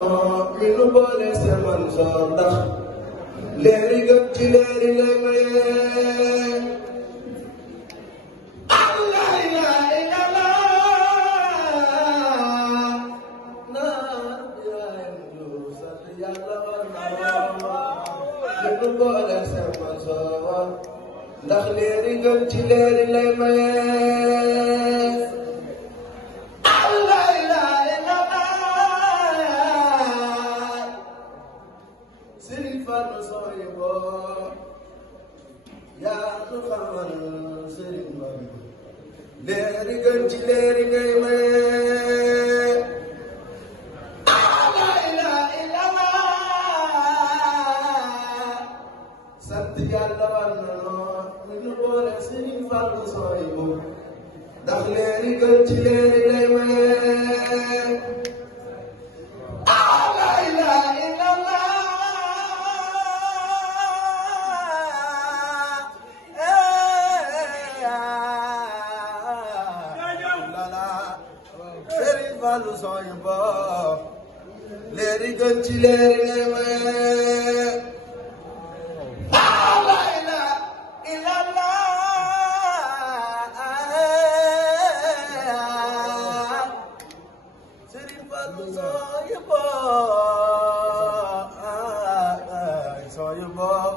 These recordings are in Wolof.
mi nu boole seman soo ndax leeri gën ci leeri lay maye Allah ilaha illallah naan yaayam ju sant Yàlla war na mi nu boole seman soo ndax leeri gën ci leeri lay maye Fanu sooy boo yaa nu xamal sëriñ ba leeri gën ci leeri ngay maye la ilaha illallah sant Yàlla war na noo mi nu boole sëriñ Fanu sooy boo ndax leeri gën ci leeri ngay maye Fanu sooy boo leeri gën ci leeri ngay maye la ilaha illallah Sëriñ Fanu sooy boo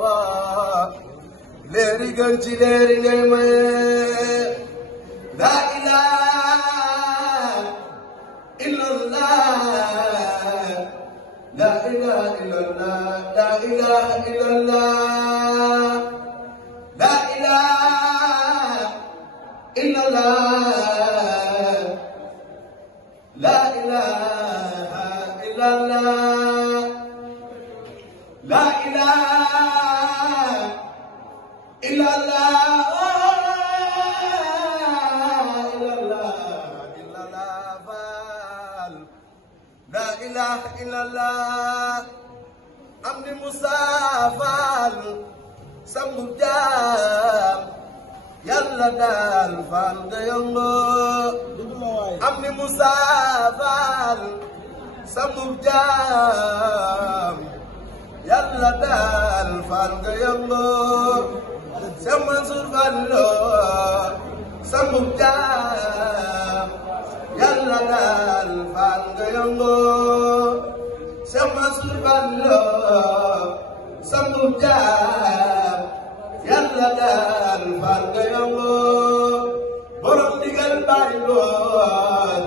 leeri gën ci leeri ngay maye la ilaha La ilaha illallah, la ilaha illallah, la ilaha illallah, la ilaha illallah, la ilaha illallah. La ilaha illallah Amdi Musa Fall sangu jaam Yàlla daal Fall nga yongo Amdi Musa Fall sangu jaam Yàlla daal Fall nga yongo Cheikh Mansour Fall sangu jaam Yàlla daal Fall nga yongo Cheikh Mansour Fall sangu jaam Yàlla daal Fall nga yongo borom digal baay lool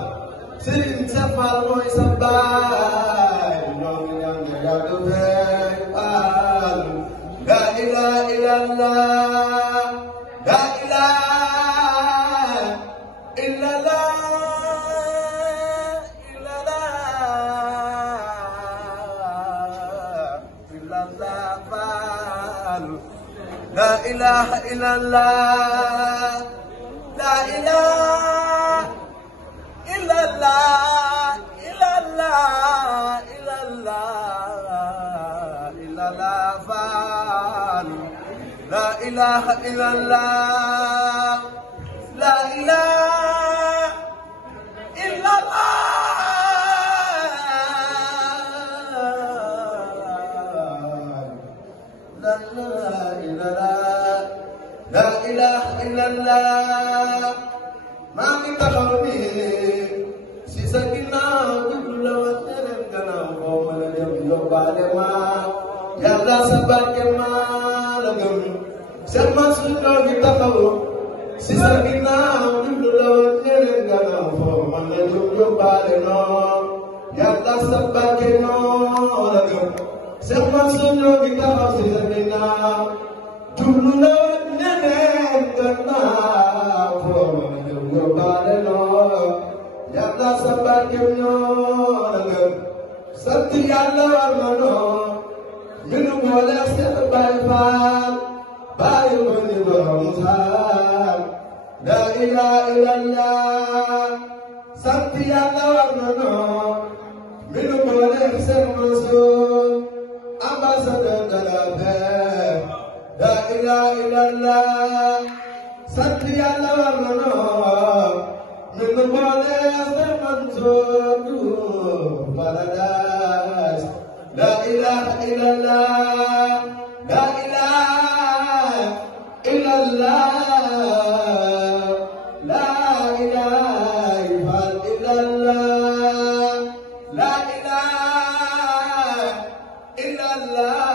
Serigne Cheikh Fall mooy sa baay ñoo ngi ñaan nga yàgg fee Fall la ilaha illallah la ilaha illallah La ilaha illallah, la ilaha illallah, illallah, illallah, illallah, Fall. La ilaha illallah, la ilaha illallah. La ilaha illallah maa ngi taxaw nii si sa ginnaaw jublu la woon ñeneen gannaaw boo mën a dem yóbbaale ma Yàlla sa barke ma la gëm Cheikh Mansour ñoo ngi taxaw si sa ginnaaw jublu la woon ñeneen gannaaw boo mën a dem yóbbaale noo Yàlla sa barke noo la gëm Cheikh Mansour ñoo ngi taxaw si sa ginnaaw jublu la woon ñeneen gannaaw boo mën a dem yóbbaale noo Yàlla sa barke ñoo la gëm sant Yàlla war na noo mi nu boole Seex Baay Faal bàyyi ma ni borom Saal la ilaha illallah sant Yàlla war na noo mi nu boole Seex Mansour ambassadeur de la paix la ilaha illallah sant Yàlla war na noo mi nu boole Seex Mansour Balada لا إله إلا الله لا إله إلا الله لا إله إلا الله لا إله إلا الله